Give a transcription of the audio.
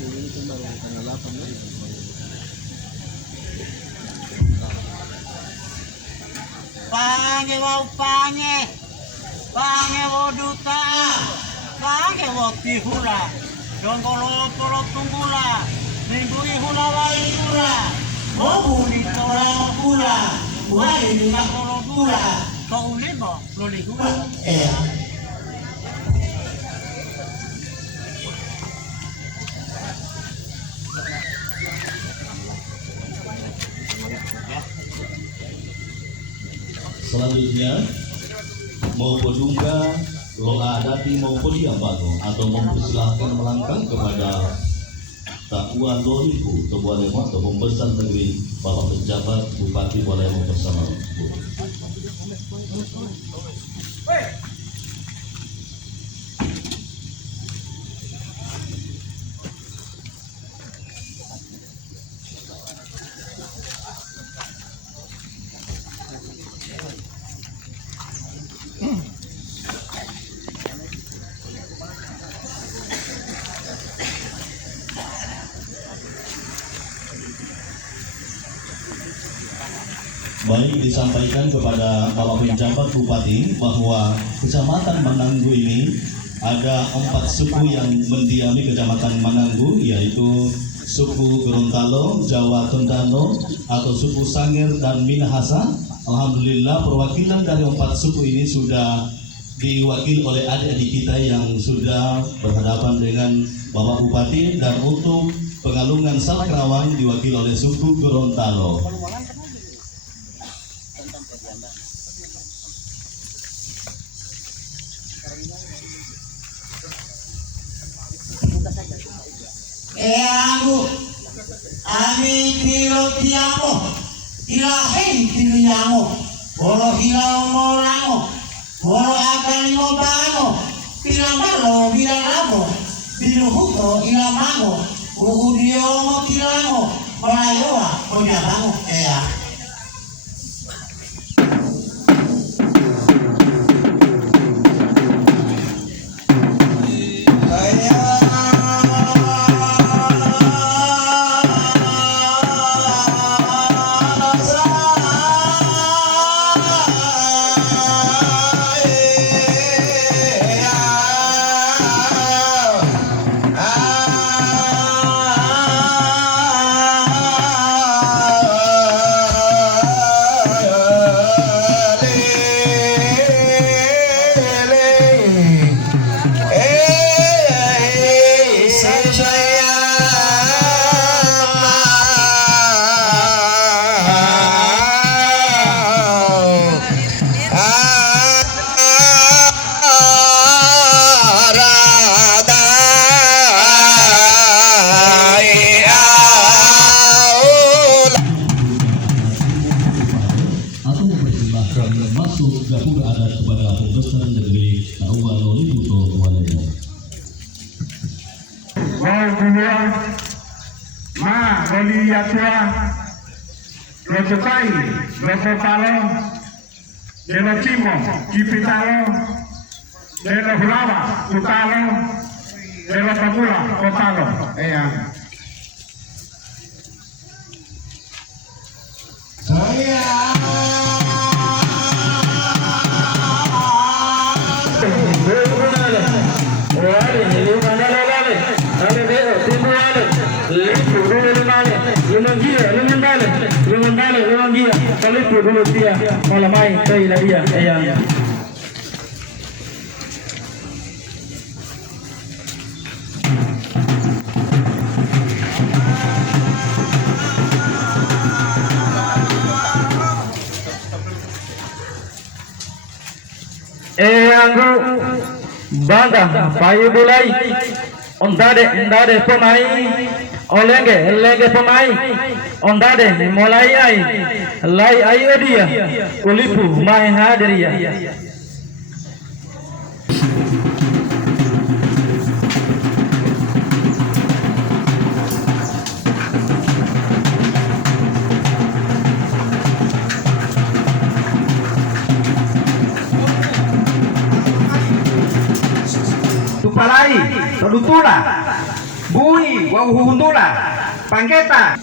Pange wau pange wau duta, pange wau tihula, jonggolo polo tunggula, ninggui hula wali hula, mobu ni tora hula, wali ni makolo hula, kau limo loli hula. Selanjutnya mau pedungga, loa adati maupun diambato atau mempersilahkan melangkah kepada Takuan 2000 Tebualemo atau pembesan negeri Bapak Pejabat Bupati Bolemo bersama Bu. Baik, disampaikan kepada Bapak Penjabat Bupati bahwa Kecamatan Mananggu ini ada 4 suku yang mendiami Kecamatan Mananggu, yaitu suku Gorontalo, Jawa Tondano atau suku Sangir dan Minahasa. Alhamdulillah perwakilan dari 4 suku ini sudah diwakili oleh adik-adik kita yang sudah berhadapan dengan Bapak Bupati, dan untuk Pengalungan Salakrawang diwakili oleh suku Gorontalo. Aku, ami kilo tiamo, ilahin tiliamo, bolo hilau molango, bolo akan ngobano, pilamalo bilalamo, biluhuto ilamango, uudiomo tilango, malayoa konyabango masuk dapur adat kepada pembesan negeri Takuan 2000 Tebualemo. Ma boli yatua lotokai lotopalo delo cimo kipitalo delo hulawa tutalo delo tabula kotalo dulu dia malam main dari dia anggu bangga payu bulai ondade pemain olenge pemain ondade mulai ai lai ayo dia kulipu mai hadir ya Tupalai, Todutula, Bui, wa uhundula, Panggeta.